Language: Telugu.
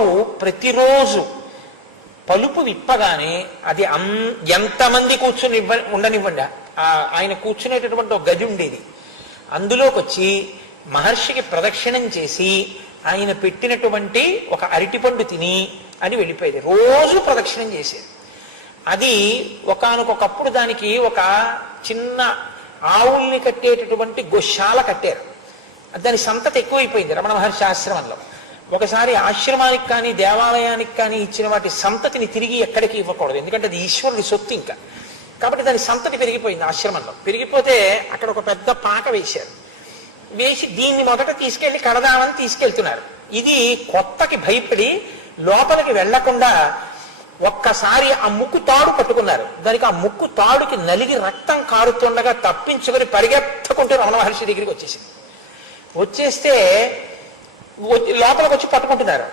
ఆవు ప్రతిరోజు పలుపు విప్పగానే అది ఎంతమంది కూర్చుని ఉండనివ్వండి, ఆయన కూర్చునేటటువంటి ఒక గది ఉండేది, అందులోకి వచ్చి మహర్షికి ప్రదక్షిణం చేసి ఆయన పెట్టినటువంటి ఒక అరటిపండు తిని అని వెళ్ళిపోయేది. రోజు ప్రదక్షిణం చేసేది. అది ఒకానొకప్పుడు దానికి ఒక చిన్న ఆవుల్ని కట్టేటటువంటి గోశాల కట్టారు. దాని సంతతి ఎక్కువైపోయింది రమణ మహర్షి ఆశ్రమంలో. ఒకసారి ఆశ్రమానికి కానీ దేవాలయానికి కానీ ఇచ్చిన వాటి సంతతిని తిరిగి ఎక్కడికి ఇవ్వకూడదు, ఎందుకంటే అది ఈశ్వరుడి సొత్తు ఇంకా. కాబట్టి దాని సంతతి పెరిగిపోయింది ఆశ్రమంలో. పెరిగిపోతే అక్కడ ఒక పెద్ద పాక వేశారు. వేసి దీన్ని మొదట తీసుకెళ్లి కడదామని తీసుకెళ్తున్నారు. ఇది కొత్తకి భయపడి లోపలికి వెళ్లకుండా ఒక్కసారి ఆ ముక్కు తాడు పట్టుకున్నారు. దానికి ఆ ముక్కు తాడుకి నలిగి రక్తం కారుతుండగా తప్పించుకొని పరిగెత్తకుంటూ రమణ మహర్షి దగ్గరికి వచ్చేసింది. వచ్చేస్తే లోపలికి వచ్చి పట్టుకుంటున్నారు.